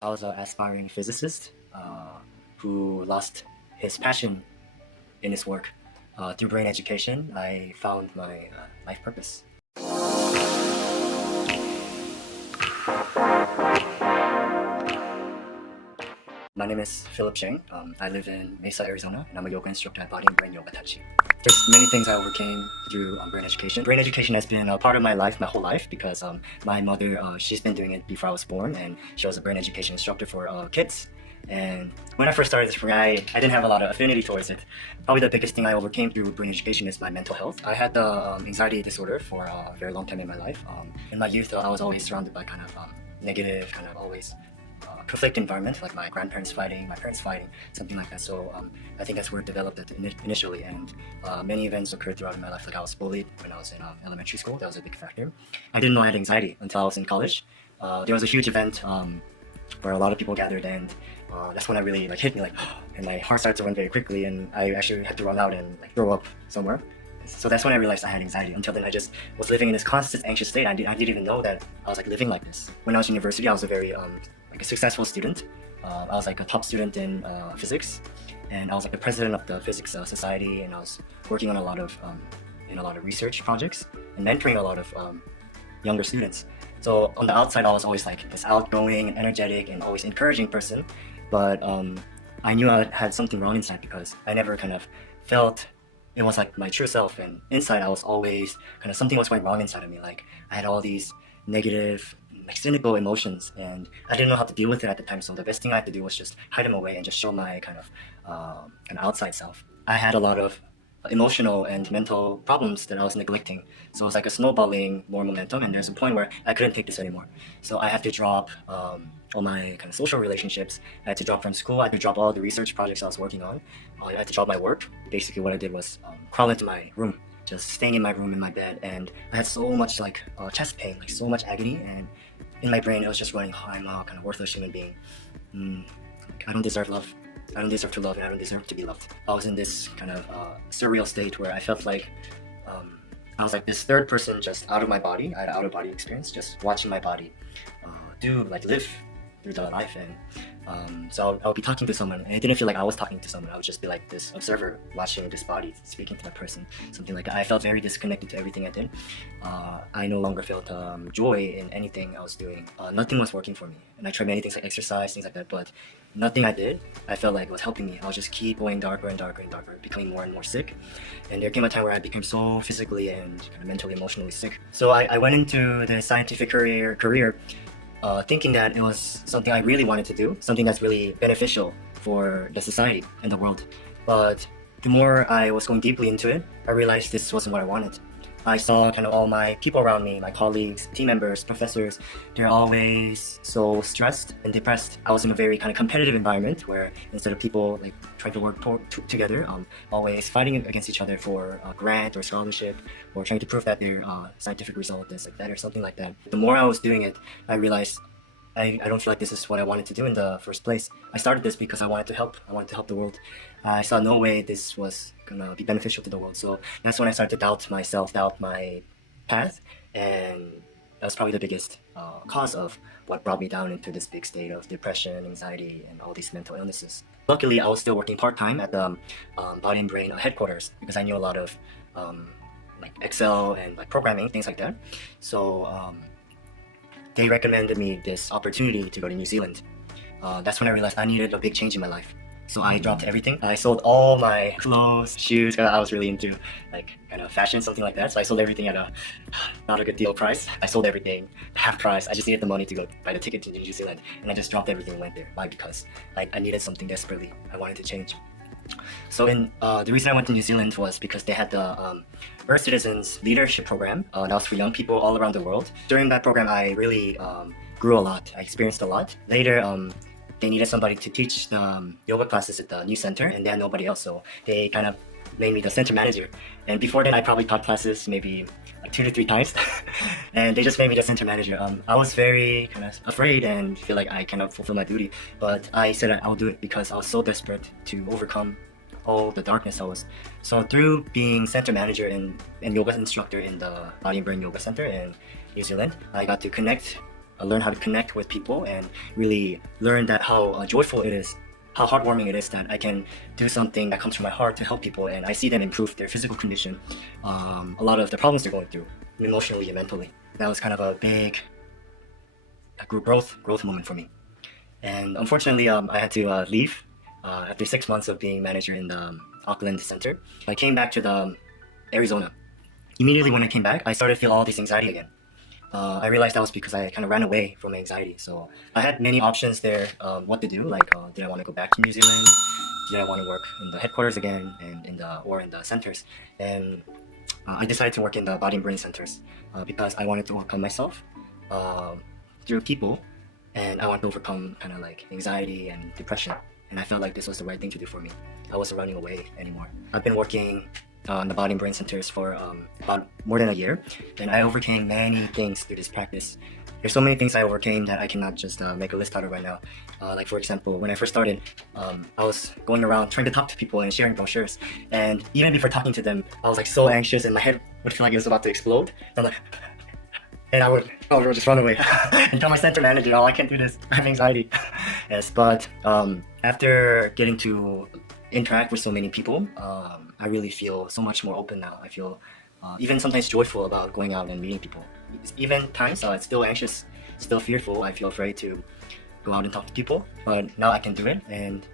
I was an aspiring physicist who lost his passion in his work. Through brain education, I found my life purpose. My name is 𝒂𝒓𝒔𝒄𝒐𝒎𝒄𝒊𝒂𝒍. I live in Mesa, Arizona, and I'm a yoga instructor at Body and Brain Yoga Tai Chi. There's many things I overcame through brain education. Brain education has been a part of my life, my whole life, because my mother, she's been doing it before I was born, and she was a brain education instructor for kids. And when I first started this program, I didn't have a lot of affinity towards it. Probably the biggest thing I overcame through brain education is my mental health. I had the anxiety disorder for a very long time in my life. In my youth, I was always surrounded by kind of negative, kind of always conflict environment, like my grandparents fighting, my parents fighting, something like that. So I think that's where it developed initially, and many events occurred throughout my life. Like I was bullied when I was in elementary school. That was a big factor. I didn't know I had anxiety until I was in college. There was a huge event where a lot of people gathered, and that's when I really hit me, and my heart started to run very quickly, and I actually had to run out and throw up somewhere. So that's when I realized I had anxiety. Until then, I just was living in this constant anxious state. I didn't even know that I was living like this. When I was in university, I was a very a successful student. I was a top student in physics, and I was the president of the physics society, and I was working on a lot of research projects and mentoring a lot of younger students. So on the outside, I was always this outgoing and energetic and always encouraging person, but I knew I had something wrong inside because I never kind of felt it was my true self, and inside I was always something was going wrong inside of me. I had all these negative, cynical emotions, and I didn't know how to deal with it at the time. So the best thing I had to do was just hide them away and just show my kind of outside self. I had a lot of emotional and mental problems that I was neglecting. So it was a snowballing more momentum, and there's a point where I couldn't take this anymore. So I had to drop all my social relationships. I had to drop from school. I had to drop all the research projects I was working on. I had to drop my work. Basically what I did was crawl into my room, just staying in my room in my bed, and I had so much chest pain, so much agony, and in my brain it was just running, oh, I'm a kind of worthless human being. I don't deserve love. I don't deserve to love, and I don't deserve to be loved. I was in this kind of surreal state where I felt I was this third person just out of my body. I had an out-of-body experience, just watching my body live through the life. And so I would be talking to someone, and it didn't feel like I was talking to someone. I would just be this observer watching this body, speaking to that person, something like that. I felt very disconnected to everything I did. I no longer felt joy in anything I was doing. Nothing was working for me, and I tried many things like exercise, things like that, but nothing I did I felt was helping me. I was just keep going darker and darker and darker, becoming more and more sick. And there came a time where I became so physically and mentally, emotionally sick. So I went into the scientific career thinking that it was something I really wanted to do, something that's really beneficial for the society and the world. But the more I was going deeply into it, I realized this wasn't what I wanted. I saw all my people around me, my colleagues, team members, professors, they're always so stressed and depressed. I was in a very competitive environment where instead of people trying to work together, always fighting against each other for a grant or scholarship, or trying to prove that their scientific result is better, something like that. The more I was doing it, I realized I don't feel like this is what I wanted to do in the first place. I started this because I wanted to help. I wanted to help the world. I saw no way this was gonna be beneficial to the world. So that's when I started to doubt myself, doubt my path, and that's probably the biggest cause of what brought me down into this big state of depression, anxiety, and all these mental illnesses. Luckily, I was still working part-time at the Body and Brain headquarters because I knew a lot of Excel and programming, things like that. So they recommended me this opportunity to go to New Zealand. That's when I realized I needed a big change in my life. So I dropped everything. I sold all my clothes, shoes. I was really into fashion, something like that. So I sold everything at a not a good deal price. I sold everything half price. I just needed the money to go buy the ticket to New Zealand, and I just dropped everything and went there. Why? Because I needed something desperately. I wanted to change. So the reason I went to New Zealand was because they had the Earth Citizens Leadership Program that was for young people all around the world. During that program, I really grew a lot. I experienced a lot. Later, they needed somebody to teach the yoga classes at the new center, and they had nobody else, so they made me the center manager. And before then, I probably taught classes maybe 2 to 3 times, and they just made me the center manager. I was very afraid and feel like I cannot fulfill my duty, but I said I will do it because I was so desperate to overcome all the darkness I was. So through being center manager and yoga instructor in the Body and Brain Yoga Center in New Zealand, I got to connect learn how to connect with people and really learn that how joyful it is, how heartwarming it is that I can do something that comes from my heart to help people, and I see them improve their physical condition, a lot of the problems they're going through, emotionally and mentally. That was kind of a big growth moment for me. And unfortunately, I had to leave after 6 months of being manager in the Auckland Center. I came back to the Arizona. Immediately when I came back, I started to feel all this anxiety again. I realized that was because I kind of ran away from anxiety. So I had many options there, what to do. Like, did I want to go back to New Zealand? Did I want to work in the headquarters again, and in the centers? And I decided to work in the body and brain centers because I wanted to overcome myself through people, and I wanted to overcome kind of like anxiety and depression. And I felt like this was the right thing to do for me. I wasn't running away anymore. I've been working on the body and brain centers for about more than a year, and I overcame many things through this practice. There's so many things I overcame that I cannot just make a list out of right now. Like, for example, when I first started, I was going around trying to talk to people and sharing brochures, and even before talking to them, I was like so anxious and my head would feel like it was about to explode. I'm like, and I would just run away and tell my center manager, oh, I can't do this, I have anxiety. Yes, but after getting to interact with so many people, I really feel so much more open now. I feel even sometimes joyful about going out and meeting people. Even times it's still anxious, still fearful. I feel afraid to go out and talk to people, but now I can do it, and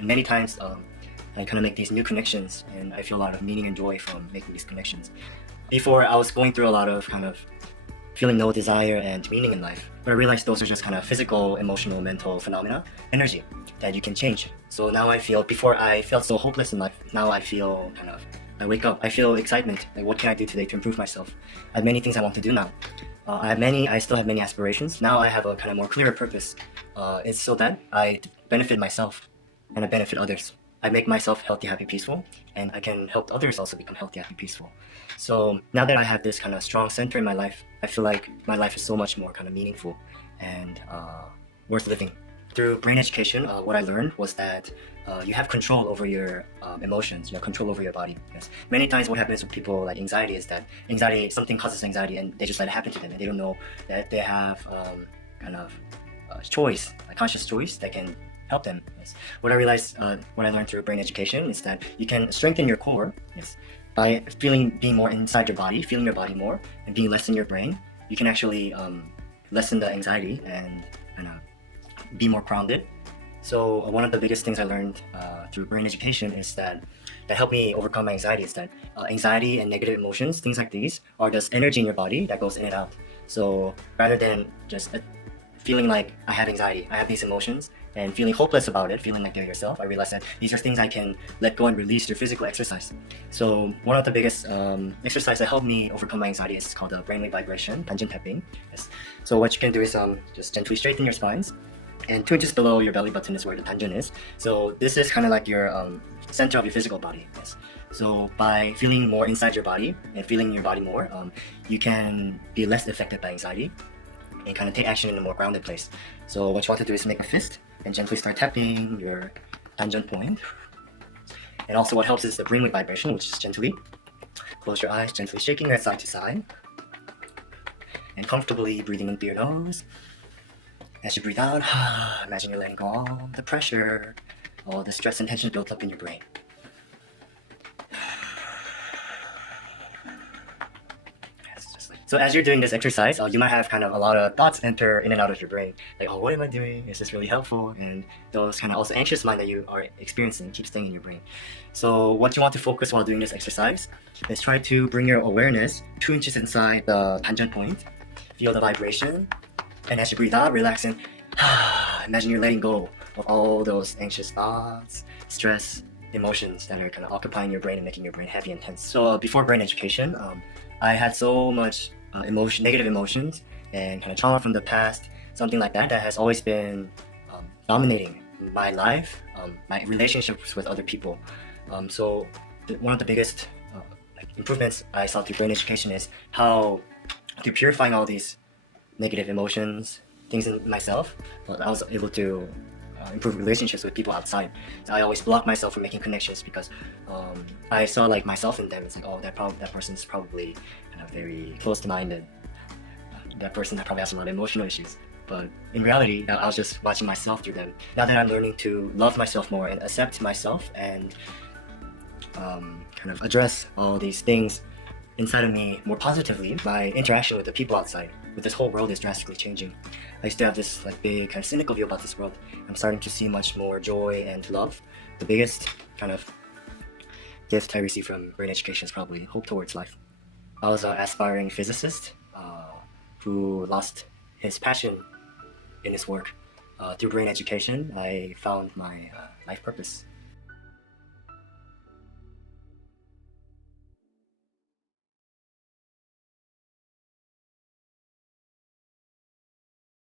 many times I kind of make these new connections, and I feel a lot of meaning and joy from making these connections. Before, I was going through a lot of kind of feeling no desire and meaning in life, but I realized those are just kind of physical, emotional, mental phenomena, energy that you can change. So now I feel, before I felt so hopeless in life, now I feel kind of, I wake up, I feel excitement, like what can I do today to improve myself? I have many things I want to do now. I still have many aspirations. Now I have a kind of more clearer purpose. It's so that I benefit myself and I benefit others. I make myself healthy, happy, peaceful, and I can help others also become healthy, happy, peaceful. So now that I have this kind of strong center in my life, I feel like my life is so much more kind of meaningful and worth living. Through brain education, what I learned was that you have control over your emotions, control over your body. Yes. Many times what happens with people like anxiety is that something causes anxiety and they just let it happen to them, and they don't know that they have kind of choice, a conscious choice that can help them. Yes. What I realized, what I learned through brain education is that you can strengthen your core, yes, by being more inside your body, feeling your body more, and being less in your brain. You can actually lessen the anxiety and be more grounded. So one of the biggest things I learned through brain education is that helped me overcome my anxiety is that anxiety and negative emotions, things like these, are just energy in your body that goes in and out. So rather than just feeling like I have anxiety, I have these emotions, and feeling hopeless about it, feeling like they're yourself, I realized that these are things I can let go and release through physical exercise. So one of the biggest exercise that helped me overcome my anxiety is called the brainwave vibration, 단전 tapping. Yes. So what you can do is just gently straighten your spines, and 2 inches below your belly button is where the 단전 is. So this is kind of like your center of your physical body. Yes. So by feeling more inside your body and feeling your body more, you can be less affected by anxiety and kind of take action in a more grounded place. So what you want to do is make a fist and gently start tapping your 단전 point. And also what helps is the brainwave vibration, which is gently close your eyes, gently shaking your head side to side, and comfortably breathing in through your nose. As you breathe out, imagine you're letting go all the pressure, all the stress and tension built up in your brain. So as you're doing this exercise, you might have kind of a lot of thoughts enter in and out of your brain. Like, oh, what am I doing? Is this really helpful? And those kind of also anxious mind that you are experiencing keep staying in your brain. So what you want to focus while doing this exercise is try to bring your awareness 2 inches inside the 단전 point. Feel the vibration. And as you breathe out, relaxing, imagine you're letting go of all those anxious thoughts, stress, emotions that are kind of occupying your brain and making your brain heavy and tense. So before brain education, I had so much negative emotions and kind of trauma from the past, something like that has always been dominating my life, my relationships with other people. So one of the biggest improvements I saw through brain education is how through purifying all these negative emotions, things in myself, I was able to improve relationships with people outside. So I always block myself from making connections because I saw like myself in them. It's like, oh, that person's probably kind of very close-minded. that person that probably has a lot of emotional issues. But in reality, I was just watching myself through them. Now that I'm learning to love myself more and accept myself and kind of address all these things inside of me more positively, my interaction with the people outside, with this whole world, is drastically changing. I used to have this like big kind of cynical view about this world. I'm starting to see much more joy and love. The biggest kind of gift I received from brain education is probably hope towards life. I was an aspiring physicist who lost his passion in his work. Through brain education, I found my life purpose.